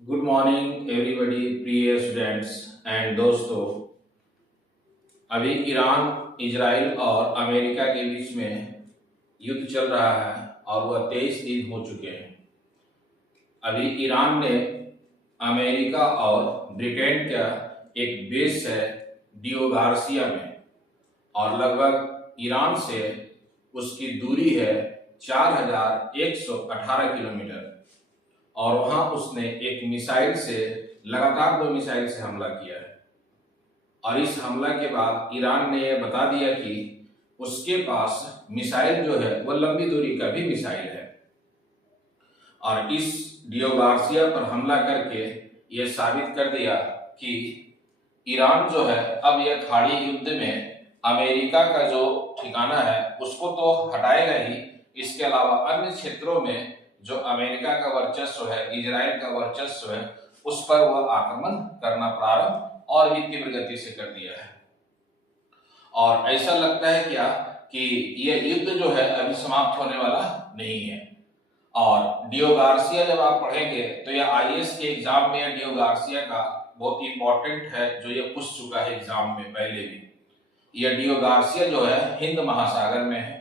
Good morning everybody, प्रिय students and दोस्तों। अभी ईरान, इजराइल और अमेरिका के बीच में युद्ध चल रहा है और वह 23 दिन हो चुके हैं। अभी ईरान ने अमेरिका और ब्रिटेन का एक बेस है डियो गार्सिया में, और लगभग ईरान से उसकी दूरी है 4118 किलोमीटर। और वहां उसने एक मिसाइल से लगातार 2 मिसाइल से हमला किया है। और इस हमला के बाद ईरान ने यह बता दिया कि उसके पास मिसाइल जो है वह लंबी दूरी का भी मिसाइल है। और इस डियो गार्सिया पर हमला करके यह साबित कर दिया कि ईरान जो है अब यह खाड़ी युद्ध में अमेरिका का जो ठिकाना है उसको तो हटाएगा ही, इसके अलावा अन्य क्षेत्रों में जो अमेरिका का वर्चस्व है, इजराइल का वर्चस्व है, उस पर वह आक्रमण करना प्रारंभ और भी तीव्र गति से कर दिया है। और ऐसा लगता है क्या कि यह युद्ध जो है अभी समाप्त होने वाला नहीं है। और डियो गार्सिया जब आप पढ़ेंगे तो यह आईएएस के एग्जाम में डियो गार्सिया का बहुत इंपॉर्टेंट है, जो ये पूछ चुका है एग्जाम में पहले भी। यह डियो गार्सिया जो है हिंद महासागर में है,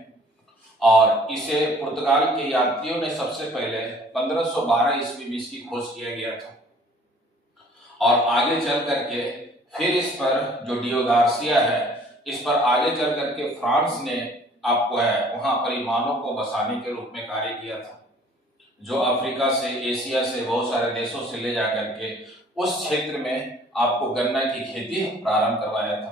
और इसे पुर्तगाल के यात्रियों ने सबसे पहले 1512 ईस्वी में इसकी खोज किया गया था। और आगे चल करके फिर इस पर जो डियो गार्सिया है, इस पर आगे चल करके फ्रांस ने आपको है वहां परिमाणों को बसाने के रूप में कार्य किया था, जो अफ्रीका से, एशिया से, बहुत सारे देशों से ले जा करके उस क्षेत्र में आपको गन्ना की खेती प्रारंभ करवाया था।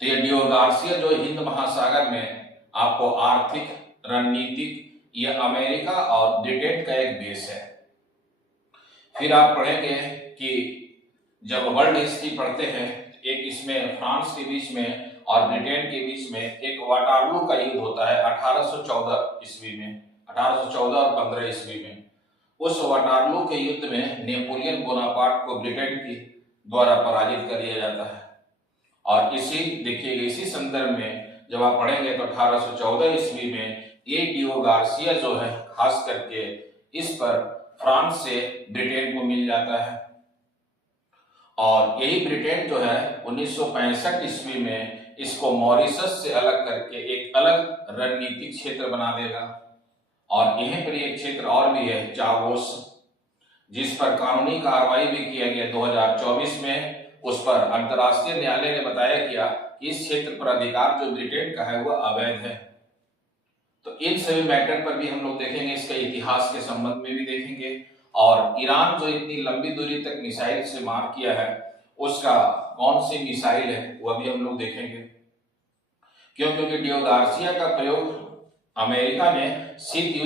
तो ये डियो गार्सिया जो हिंद महासागर में आपको आर्थिक, रणनीतिक, यह अमेरिका और ब्रिटेन का एक बेस है। फिर आप पढ़ेंगे कि जब वर्ल्ड हिस्ट्री पढ़ते हैं, एक इसमें फ्रांस के बीच में और ब्रिटेन के बीच में एक वाटरलू का युद्ध होता है 1814 ईस्वी में, 1814 और 15 ईस्वी में। उस वाटरलू के युद्ध में नेपोलियन बोनापार्ट को ब्रिटेन की द्वारा पराजित कर दिया जाता है। और इसी देखिएगा, इसी संदर्भ में जब आप पढ़ेंगे तो 1814 ईस्वी में ये डियो गार्सिया जो है खास करके इस पर फ्रांस से ब्रिटेन को मिल जाता है। और यही ब्रिटेन जो है 1965 ईस्वी में इसको मॉरिशस से अलग करके एक अलग रणनीतिक क्षेत्र बना देगा। और यहीं पर एक क्षेत्र और भी है, चागोस, जिस पर कानूनी कार्रवाई भी किया गया 2024 में। उस पर अंतर्राष्ट्रीय न्यायालय ने बताया किया कि इस क्षेत्र पर अधिकार जो ब्रिटेन का है वह अवैध है। तो इन सभी मैटर पर भी हम लोग देखेंगे, इसके इतिहास के संबंध में भी देखेंगे। और ईरान जो इतनी लंबी दूरी तक मिसाइल से मार किया है, उसका कौन सी मिसाइल है वह भी हम लोग देखेंगे। क्योंकि डियो गार्सिया का प्रयोग अमेरिका ने शीत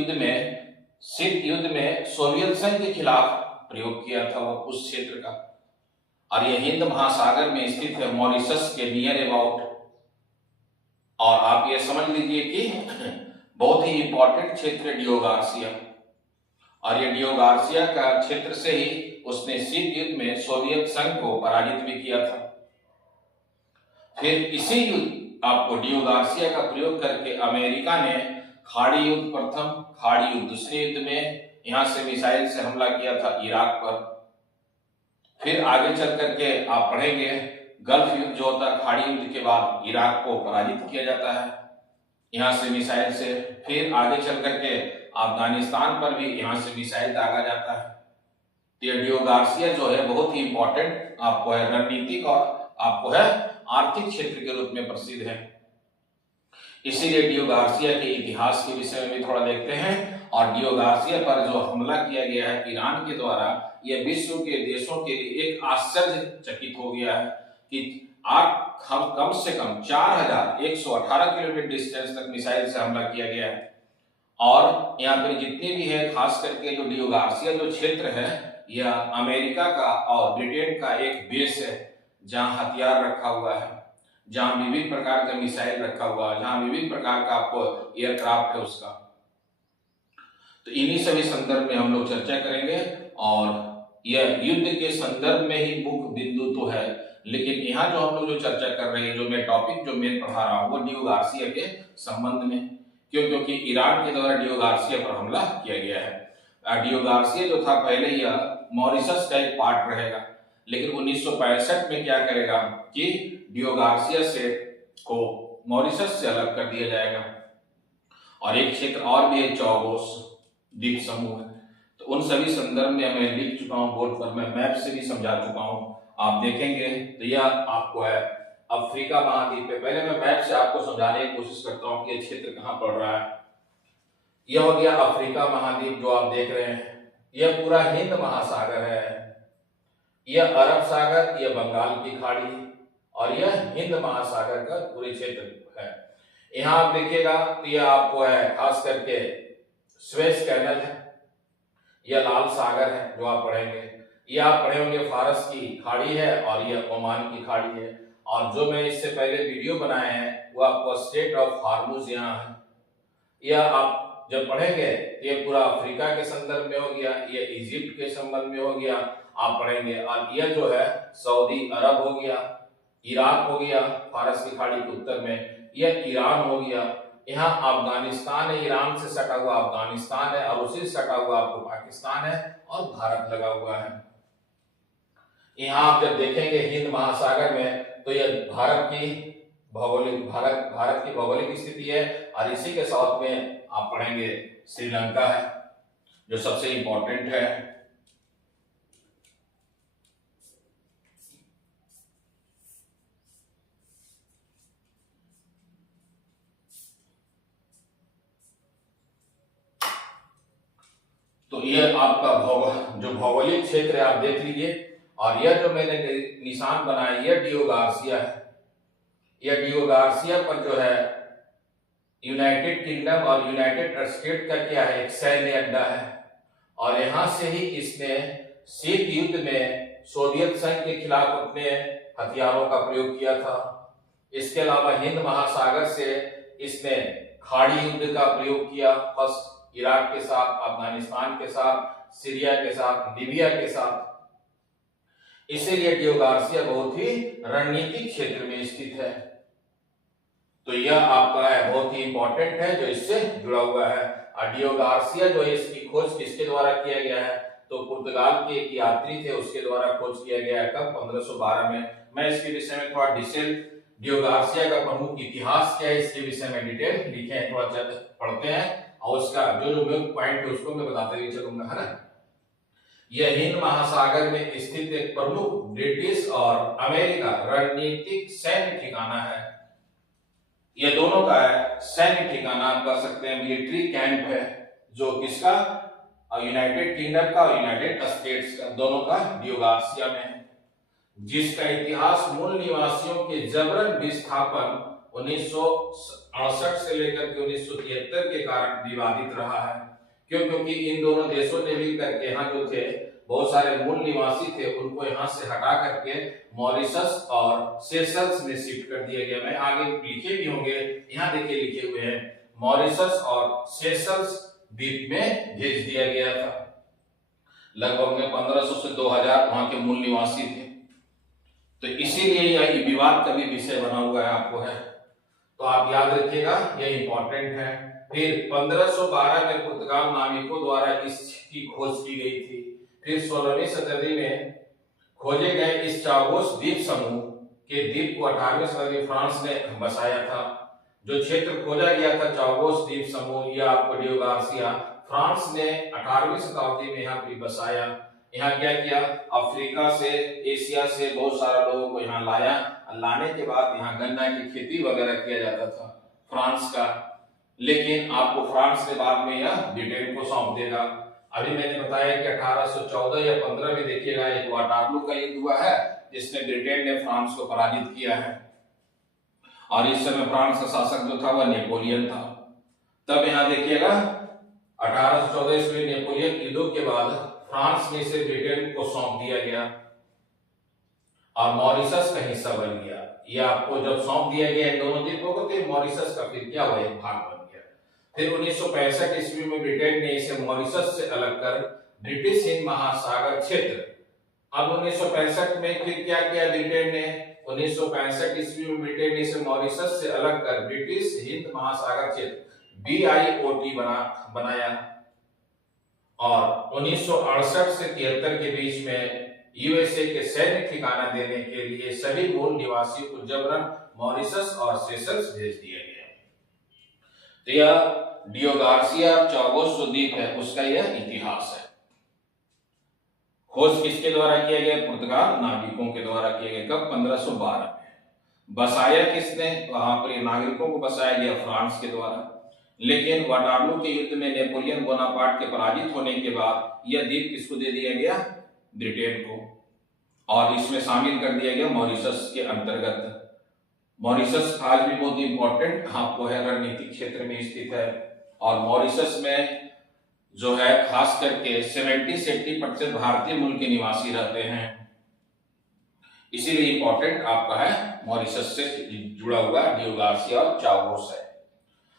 युद्ध में सोवियत संघ के खिलाफ प्रयोग किया था, वो उस क्षेत्र का। और यह हिंद महासागर में स्थित है, मॉरिशस के नियर अबाउट। और आप ये समझ लीजिए कि बहुत ही इंपॉर्टेंट क्षेत्र है डियो गार्सिया। और ये डियो गार्सिया का क्षेत्र से ही उसने शीत युद्ध में सोवियत संघ को पराजित भी किया था। फिर इसी युद्ध आपको डियो गार्सिया का प्रयोग करके अमेरिका ने खाड़ी युद्ध प्रथम, खाड़ी युद्ध दूसरे युद्ध में यहां से मिसाइल से हमला किया था इराक पर। फिर आगे चल करके आप पढ़ेंगे गल्फ युद्ध जो होता है, खाड़ी युद्ध के बाद इराक को पराजित किया जाता है यहां से मिसाइल से। फिर आगे चल करके अफगानिस्तान पर भी यहां से मिसाइल दागा जाता है। तो डियो गार्सिया जो है बहुत ही इंपॉर्टेंट आपको है रणनीतिक और आपको है आर्थिक क्षेत्र के रूप में प्रसिद्ध है। इसीलिए डियो गार्सिया के इतिहास के विषय में भी थोड़ा देखते हैं। और डियो गार्सिया पर जो हमला किया गया है ईरान के द्वारा, यह विश्व के देशों के लिए एक आश्चर्यचकित हो गया है कि कम से कम 4118 किलोमीटर डिस्टेंस तक मिसाइल से हमला किया गया है। और यहाँ पे जितने भी है, खास करके जो डियो गार्सिया जो क्षेत्र है, यह अमेरिका का और ब्रिटेन का एक बेस है, जहां हथियार रखा हुआ है, जहां विभिन्न प्रकार का मिसाइल रखा हुआ है, जहां विभिन्न प्रकार का आपको एयरक्राफ्ट है उसका। तो इन्हीं सभी संदर्भ में हम लोग चर्चा करेंगे। और यह युद्ध के संदर्भ में ही मुख्य बिंदु तो है, लेकिन यहाँ जो हम लोग जो चर्चा कर रहे हैं, जो मैं टॉपिक जो मैं पढ़ा रहा हूँ वो डियो गार्सिया के संबंध में, क्योंकि ईरान के द्वारा डियो गार्सिया पर हमला किया गया है। डियो गार्सिया जो था पहले यह मॉरिशस का एक पार्ट रहेगा, लेकिन 1965 में क्या करेगा कि डियो गार्सिया से को मॉरिशस से अलग कर दिया जाएगा। और एक क्षेत्र और भी है, चौगोस द्वीप समूह है। तो उन सभी संदर्भ में मैं लिख चुका हूं बोर्ड पर, मैं मैप से भी समझा चुका हूं, आप देखेंगे तो यह आपको है अफ्रीका महाद्वीप है। पहले मैं मैप से आपको समझाने की कोशिश करता हूं कि यह क्षेत्र कहां पड़ रहा है। यह हो गया अफ्रीका महाद्वीप जो आप देख रहे हैं, यह पूरा हिंद महासागर है, यह अरब सागर, यह बंगाल की खाड़ी और यह हिंद महासागर का पूरे क्षेत्र है। यहां आप देखिएगा तो यह आपको है खास करके स्वेज कैनल है, यह लाल सागर है जो आप पढ़ेंगे, यह आप पढ़े होंगे फारस की खाड़ी है और यह ओमान की खाड़ी है। और जो मैं इससे पहले वीडियो बनाए हैं वो आपको स्ट्रेट ऑफ हार्मुज यहाँ है, यह आप जब पढ़ेंगे ये पूरा अफ्रीका के संदर्भ में हो गया, ये इजिप्ट के संबंध में हो गया आप पढ़ेंगे। और यह जो है सऊदी अरब हो गया, इराक हो गया फारस की खाड़ी के उत्तर में, यह ईरान हो गया, यहाँ अफगानिस्तान है, ईरान से सटा हुआ अफगानिस्तान है और उसी से सटा हुआ आपको पाकिस्तान है और भारत लगा हुआ है। यहाँ आप जब देखेंगे हिंद महासागर में तो यह भारत की भौगोलिक स्थिति है और इसी के साथ में आप पढ़ेंगे श्रीलंका है जो सबसे इंपॉर्टेंट है। तो यह आपका जो भौगोलिक क्षेत्र है आप देख लीजिए। और यह जो मैंने निशान बनाया यह डियो गार्सिया है, यह डियो गार्सिया पर जो है यूनाइटेड किंगडम और यूनाइटेड स्टेट का क्या है एक सैन्य अड्डा है। और यहां से ही इसने शीत युद्ध में सोवियत संघ के खिलाफ अपने हथियारों का प्रयोग किया था। इसके अलावा हिंद महासागर से इसने खाड़ी युद्ध का प्रयोग किया, फर्स्ट इराक के साथ, अफगानिस्तान के साथ, सीरिया के साथ, लीबिया के साथ। इसीलिए डियो गार्सिया बहुत ही रणनीतिक क्षेत्र में स्थित है। तो यह आपका है बहुत ही इंपॉर्टेंट है जो इससे जुड़ा हुआ है। डियो गार्सिया जो है इसकी खोज किसके द्वारा किया गया है तो पुर्तगाल के एक यात्री थे उसके द्वारा खोज किया गया है, कब 1512 में। मैं इसके विषय में थोड़ा डिटेल डियो गार्सिया का प्रमुख इतिहास क्या है इसके विषय में डिटेल लिखे हैं, थोड़ा पढ़ते हैं और उसका जो जो मुख्य पॉइंट है उसको मैं बताते हुए चलूंगा, है ना। यह हिंद महासागर में स्थित एक प्रमुख ब्रिटिश और अमेरिका रणनीतिक सैन्य ठिकाना है। यह दोनों का है सैन्य ठिकाना आप कह सकते हैं, मिलिट्री कैंप है जो किसका यूनाइटेड किंगडम का और यूनाइटेड स्टेट्स का, दोनों का डियो गार्सिया में है, जिसका इतिहास मूल निवासियों के जबरन विस्थापन 1968 से लेकर के 1973 के कारण विवादित रहा है। क्योंकि इन दोनों देशों ने मिलकर के यहाँ जो थे बहुत सारे मूल निवासी थे उनको यहाँ से हटा करके मॉरिशस और सेशल्स में शिफ्ट कर दिया गया। मैं आगे लिखे भी होंगे, यहाँ देखिए लिखे हुए हैं, मॉरिशस और सेशल्स द्वीप में भेज दिया गया था। लगभग में 1500 से 2000 वहां के मूल निवासी थे। तो इसीलिए यह विवाद का भी विषय बना हुआ है आपको है, तो आप याद रखिएगा यह इंपॉर्टेंट है। फिर 1512 में पुर्तगाल नाविकों द्वारा इसकी खोज की गई थी। फिर 16वीं शताब्दी में खोजे गए इस चागोस द्वीप समूह के द्वीप को 18वीं शताब्दी फ्रांस ने बसाया था। जो क्षेत्र खोजा गया था चागोस द्वीप समूह या आपको डियो गार्सिया, फ्रांस ने 18वीं शताब्दी में यहाँ पे बसाया। यहाँ क्या किया, अफ्रीका से एशिया से बहुत सारा लोगों को यहाँ लाया, लाने के बाद यहाँ गन्ना की खेती वगैरह किया जाता था फ्रांस का। लेकिन आपको फ्रांस ने बाद में यह ब्रिटेन को सौंप देगा। अभी मैंने बताया कि 1814 या 15 में देखिएगा एक वाटरलू का युद्ध हुआ है जिसमें ब्रिटेन ने फ्रांस को पराजित किया है और इस समय फ्रांस का शासक जो था वह नेपोलियन था। तब यहाँ देखिएगा 1814 ईस्वी नेपोलियन युद्धों के बाद फ्रांस में से ब्रिटेन को सौंप दिया गया और मॉरिशस का हिस्सा बन गया। यह आपको जब सौंप दिया गया इन दोनों द्वीपों को तो मॉरिशस का फिर क्या हुआ, एक भाग बन गया। फिर 1965 ईस्वी में ब्रिटेन ने इसे मॉरिशस से अलग कर ब्रिटिश हिंद महासागर क्षेत्र। अब 1965 में फिर क्या किया ब्रिटेन ने, 1965 ईस्वी में ब्रिटेन ने इसे मॉरिशस से अलग कर ब्रिटिश हिंद महासागर क्षेत्र BIOT बनाया और 1968 से 73 के बीच में यूएसए के सैन्य ठिकाना देने के लिए सभी मूल निवासियों को जबरन मॉरिशस और सेशल्स भेज दिया गया। तो यह डियो गार्सिया चागोस जो द्वीप है उसका यह इतिहास है। खोज किसके द्वारा किया गया? पुर्तगाल नाविकों के द्वारा किया गया। कब? 1512 में। बसाया किसने? वहां पर नागरिकों को बसाया गया फ्रांस के द्वारा। लेकिन वाटरलू के युद्ध में नेपोलियन बोनापार्ट के पराजित होने के बाद यह द्वीप किसको दे दिया गया? ब्रिटेन को। और इसमें शामिल कर दिया गया मॉरिशस के अंतर्गत। मॉरिशस आज भी बहुत इंपॉर्टेंट आपको है, रणनीतिक क्षेत्र में स्थित है। और मॉरिशस में जो है खास करके 70 से 80% भारतीय मूल के निवासी रहते हैं, इसीलिए इंपॉर्टेंट आपका है मॉरिशस से जुड़ा हुआ डियो गार्सिया और चागोस है।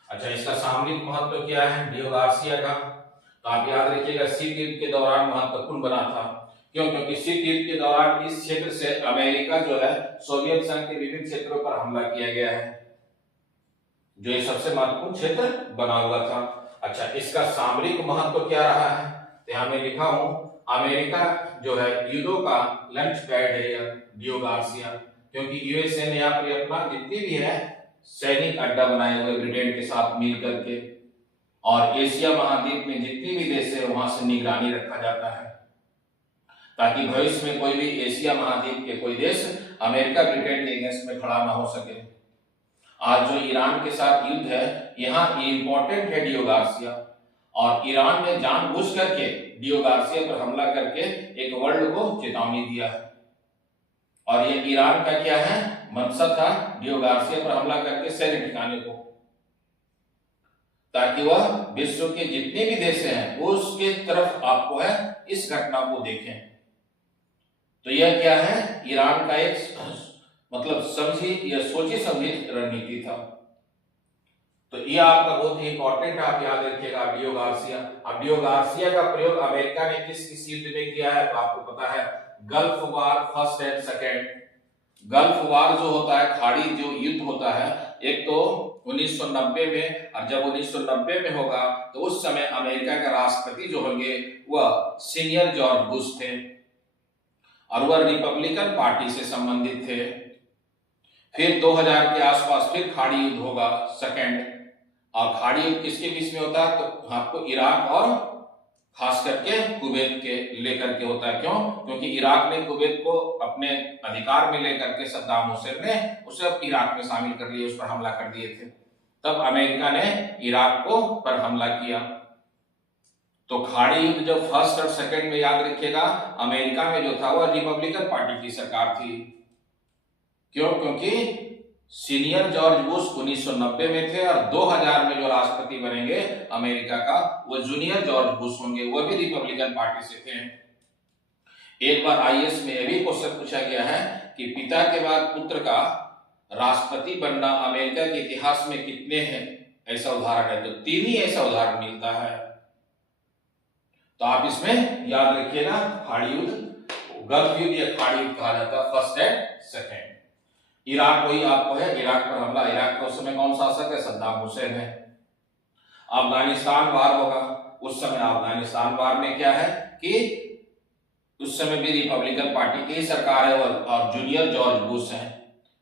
अच्छा, इसका सामरिक महत्व क्या है डियो गार्सिया का? तो आप याद रखिएगा शीत युद्ध के दौरान महत्वपूर्ण बना था। क्यों? क्योंकि शीत युद्ध के दौरान इस क्षेत्र से अमेरिका जो है सोवियत संघ के विभिन्न क्षेत्रों पर हमला किया गया है, जो ये सबसे महत्वपूर्ण क्षेत्र बना हुआ था। अच्छा, इसका सामरिक महत्व क्या रहा है? तो यहां मैं लिखा हूं अमेरिका जो है युद्धों का लंच पैड है यह डियो गार्सिया, क्योंकि यूएसए ने यहाँ पर अपना जितनी भी है सैनिक अड्डा बनाए हुए ब्रिटेन के साथ मिल करके, और एशिया महाद्वीप में जितनी भी देश है वहां से निगरानी रखा जाता है, ताकि भविष्य में कोई भी एशिया महाद्वीप के कोई देश अमेरिका ब्रिटेन के अगेंस्ट में खड़ा ना हो सके। आज जो ईरान के साथ युद्ध है यहाँ इंपॉर्टेंट है डियो गार्सिया, और ईरान ने जानबूझ करके डियो गार्सिया पर हमला करके एक वर्ल्ड को चेतावनी दिया है। और ये ईरान का क्या है मंशा था, डियो गार्सिया पर हमला करके सैन्य ठिकाने को, ताकि वह विश्व के जितने भी देश हैं उसके तरफ आपको है इस घटना को देखें। तो यह क्या है? ईरान का एक मतलब समझी या सोची समझी रणनीति था। तो यह आपका बहुत ही इंपॉर्टेंट है, आप याद रखिएगा डियो गार्सिया। अब डियो गार्सिया का प्रयोग अमेरिका ने किस युद्ध में किया है? तो आपको पता है Gulf War first and second. Gulf War जो होता है खाड़ी जो युद्ध होता है, एक तो 1990 में, और जब 1990 में होगा तो उस समय अमेरिका का राष्ट्रपति जो होंगे वह सीनियर जॉर्ज बुश थे, और वह रिपब्लिकन पार्टी से संबंधित थे। फिर 2000 के आसपास फिर खाड़ी युद्ध होगा सेकेंड, और खाड़ी युद्ध किसके बीच में होता है? तो आपको इराक और खास करके कुवैत के लेकर के होता है। क्यों? क्योंकि इराक ने कुवैत को अपने अधिकार में लेकर के सद्दाम हुसैन ने उसे इराक में शामिल कर लिया, उस पर हमला कर दिए थे। तब अमेरिका ने इराक को पर हमला किया। तो खाड़ी युद्ध जब फर्स्ट और सेकंड में याद रखिएगा अमेरिका में जो था वह रिपब्लिकन पार्टी की सरकार थी। क्यों? क्योंकि सीनियर जॉर्ज बुश 1990 में थे, और 2000 में जो राष्ट्रपति बनेंगे अमेरिका का वो जूनियर जॉर्ज बुश होंगे, वो भी रिपब्लिकन पार्टी से थे। एक बार आईएएस में यह भी क्वेश्चन पूछा गया है कि पिता के बाद पुत्र का राष्ट्रपति बनना अमेरिका के इतिहास में कितने हैं ऐसा उदाहरण है? तो 3 ही ऐसा उदाहरण मिलता है। तो आप इसमें याद रखिएगा खाड़ी युद्ध, गल्फ युद्ध या खाड़ी युद्ध कहा जाता है, फर्स्ट एंड सेकेंड। इराक वही आपको है, इराक पर हमला, इराक का उस समय कौन शासक है? सद्दाम हुसैन है। अफगानिस्तान वार होगा, उस समय अफगानिस्तान वार में क्या है कि उस समय भी रिपब्लिकन पार्टी की सरकार है और जूनियर जॉर्ज बुश है।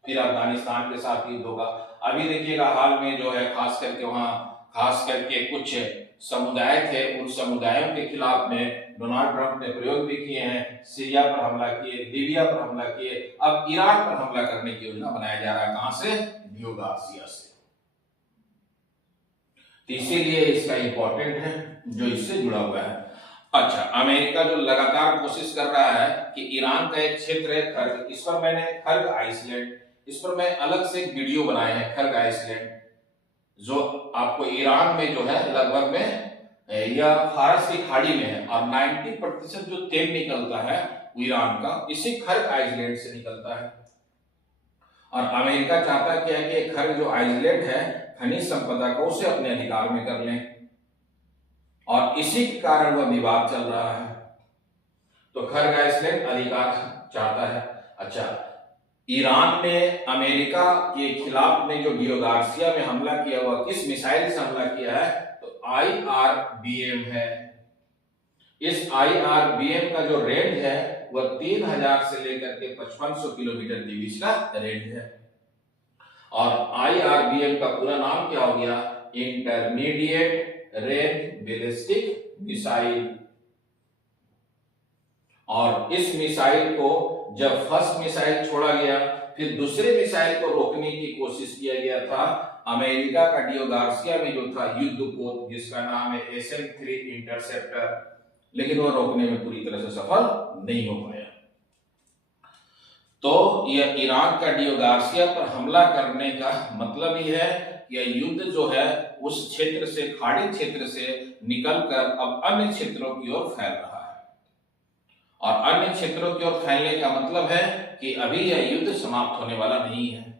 फिर अफगानिस्तान के साथ युद्ध होगा। अभी देखिएगा हाल में जो है खास करके वहां खास करके कुछ समुदाय थे, उन समुदायों के खिलाफ में डोनाल्ड ट्रंप ने प्रयोग भी किए हैं, सीरिया पर हमला किए, लीबिया पर हमला किए, अब ईरान पर हमला करने की योजना बनाया जा रहा है। कहां से? डियो गार्सिया से। तो इसीलिए इसका इंपॉर्टेंट है जो इससे जुड़ा हुआ है। अच्छा, अमेरिका जो लगातार कोशिश कर रहा है कि ईरान का एक क्षेत्र है खर्ग, इस पर मैंने खर्ग आइसलैंड, इस पर मैं अलग से एक वीडियो बनाए हैं खर्ग आइसलैंड, जो आपको ईरान में जो है लगभग में या फारस की खाड़ी में है, और 90% जो तेल निकलता है ईरान का इसी खर्ग आइसलैंड से निकलता है। और अमेरिका चाहता क्या है कि खर्ग जो आइसलैंड है खनिज संपदा को उसे अपने अधिकार में कर लें, और इसी के कारण वह विवाद चल रहा है। तो खर्ग आइसलैंड अधिकार चाहता है। अच्छा, ईरान ने अमेरिका के खिलाफ में जो डियो गार्सिया में हमला किया वह किस मिसाइल से हमला किया है? तो IRBM है। इस IRBM का जो रेंज है वह 3000 से लेकर के 5500 किलोमीटर के बीच का रेंज है। और IRBM का पूरा नाम क्या हो गया? Intermediate range ballistic missile. और इस मिसाइल को जब फर्स्ट मिसाइल छोड़ा गया, फिर दूसरे मिसाइल को रोकने की कोशिश किया गया था। अमेरिका का डियो गार्सिया में जो था युद्धपोत, जिसका नाम है SM-3 इंटरसेप्टर, लेकिन वो रोकने में पूरी तरह से सफल नहीं हो पाया। तो यह इराक का डियो गार्सिया पर हमला करने का मतलब ही है कि यह युद्ध जो है उस क्षेत्र से, खाड़ी क्षेत्र से निकलकर अब अन्य क्षेत्रों की ओर फैल रहा है। और अन्य क्षेत्रों की ओर फैलने का मतलब है कि अभी यह युद्ध समाप्त होने वाला नहीं है।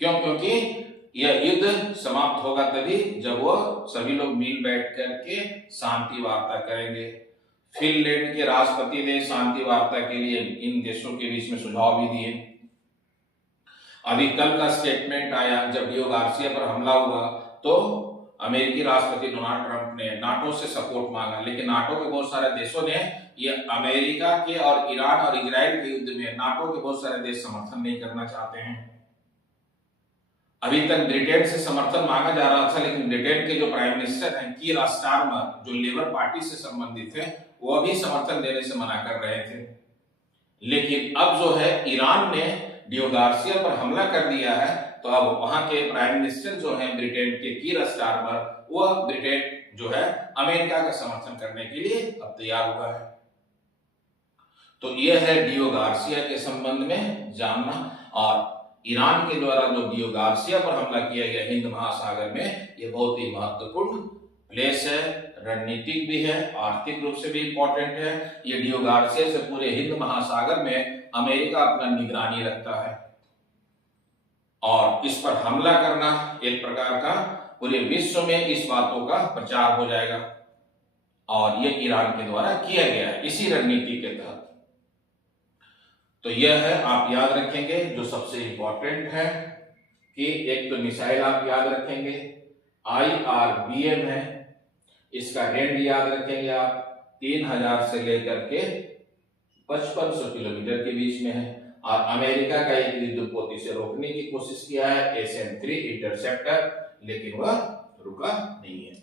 क्यों? क्योंकि यह युद्ध समाप्त होगा तभी जब वो सभी लोग मिल बैठ करके शांति वार्ता करेंगे। फिनलैंड के राष्ट्रपति ने शांति वार्ता के लिए इन देशों के बीच में सुझाव भी दिए। अभी कल का स्टेटमेंट आया, जब डियो गार्सिया पर हमला हुआ तो अमेरिकी राष्ट्रपति डोनाल्ड ट्रंप ने नाटो से सपोर्ट मांगा, लेकिन नाटो के बहुत सारे देशों ने, ये अमेरिका के और ईरान और इजराइल के युद्ध में नाटो के बहुत सारे देश समर्थन नहीं करना चाहते हैं। अभी तक ब्रिटेन से समर्थन मांगा जा रहा था, लेकिन ब्रिटेन के जो प्राइम मिनिस्टर हैं कीर स्टारमर, जो लेबर पार्टी से संबंधित थे, वो भी समर्थन देने से मना कर रहे थे। लेकिन अब जो है ईरान ने डियो गार्सिया पर हमला कर दिया है, तो अब वहां के प्राइम मिनिस्टर जो हैं ब्रिटेन के कीर स्टारमर, वह ब्रिटेन जो है अमेरिका का समर्थन करने के लिए अब तैयार हुआ है। तो यह है डियो गार्सिया के संबंध में जानना। और ईरान के द्वारा जो डियो गार्सिया पर हमला किया गया हिंद महासागर में, यह बहुत ही महत्वपूर्ण प्लेस है, रणनीतिक भी है, आर्थिक रूप से भी इंपॉर्टेंट है। ये डियो गार्सिया से पूरे हिंद महासागर में अमेरिका अपना निगरानी रखता है और इस पर हमला करना एक प्रकार का पूरे विश्व में इस बातों का प्रचार हो जाएगा। और ये ईरान के द्वारा किया गया है इसी रणनीति के तहत। तो यह है, आप याद रखेंगे जो सबसे इंपॉर्टेंट है कि एक तो मिसाइल आप याद रखेंगे, IRBM है, इसका रेंज याद रखेंगे आप, 3000 से लेकर के 5500 किलोमीटर के बीच में है। और अमेरिका का एक युद्धपोत इसे रोकने की कोशिश किया है, SM-3 इंटरसेप्टर, लेकिन वह रुका नहीं है।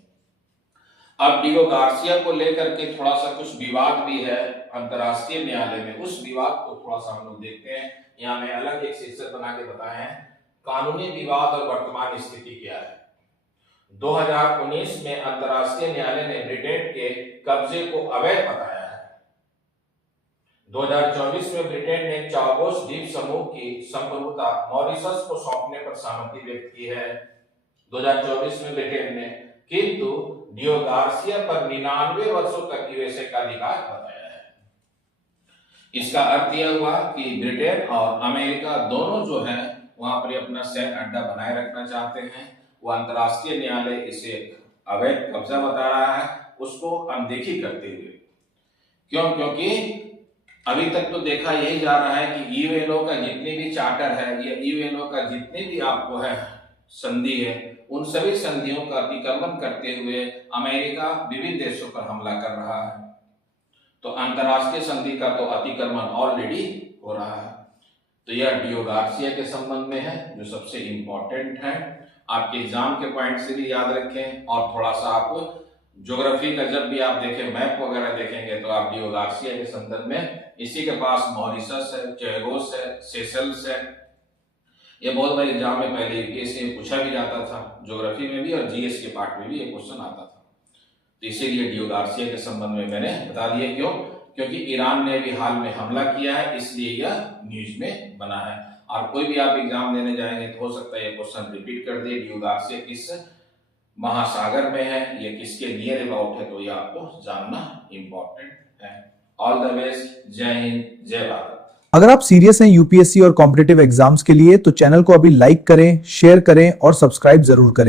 अब डियो गार्सिया को लेकर के थोड़ा सा कुछ विवाद भी है अंतर्राष्ट्रीय न्यायालय में, उस विवाद को थोड़ा सा हम लोग देखते हैं। यहाँ मैं अलग एक शीर्षक बना के बताए हैं, कानूनी विवाद और वर्तमान स्थिति क्या है। 2019 में अंतर्राष्ट्रीय न्यायालय ने ब्रिटेन के कब्जे को अवैध बताया है। 2024 में ब्रिटेन ने चागोस द्वीप समूह की संप्रभुता मॉरिशस को सौंपने पर सहमति व्यक्त की है 2024 में ब्रिटेन ने, किंतु डियो गार्सिया पर 99 वर्षों तक यूएसए का अधिकार बताया है। इसका अर्थ यह हुआ कि ब्रिटेन और अमेरिका दोनों जो है वहां पर अपना सैन्य अड्डा बनाए रखना चाहते हैं। वो अंतर्राष्ट्रीय न्यायालय इसे अवैध कब्जा बता रहा है, उसको अनदेखी करते हुए। क्यों? क्योंकि अभी तक तो देखा यही जा रहा है कि यूएनओ का जितने भी चार्टर है या यूएनओ का जितने भी आपको है संधि है, उन सभी संधियों का अतिक्रमण करते हुए अमेरिका विभिन्न देशों पर हमला कर रहा है। तो अंतर्राष्ट्रीय संधि का तो अतिक्रमण ऑलरेडी हो रहा है। तो यह डियो गार्सिया के संबंध में है जो सबसे इंपॉर्टेंट है। आपके एग्जाम के पॉइंट से भी याद रखें, और थोड़ा सा आप ज्योग्राफी का जब भी आप देखें, मैप वगैरह देखेंगे, तो आप डियो गार्सिया के संदर्भ में, इसी के पास मॉरिशस है, चैगोस है, सेशल्स है। ये बहुत बार एग्जाम में पहले यूपीएससी में पूछा भी जाता था, ज्योग्राफी में भी और जीएस के पार्ट में भी ये क्वेश्चन आता था। तो इसीलिए डियो गार्सिया के संबंध में मैंने बता दिया। क्यों? क्योंकि ईरान ने भी हाल में हमला किया है, इसलिए यह न्यूज में बना है। और कोई भी आप एग्जाम देने जाएंगे तो हो सकता है ये क्वेश्चन रिपीट कर दे, डियो गार्सिया किस महासागर में है, ये किसके नियर अबाउट है, तो ये आपको जानना इंपॉर्टेंट है। ऑल द बेस्ट, जय हिंद, जय भारत। अगर आप सीरियस हैं यूपीएससी और कॉम्पिटिटिव एग्जाम्स के लिए तो चैनल को अभी लाइक करें, शेयर करें और सब्सक्राइब जरूर करें।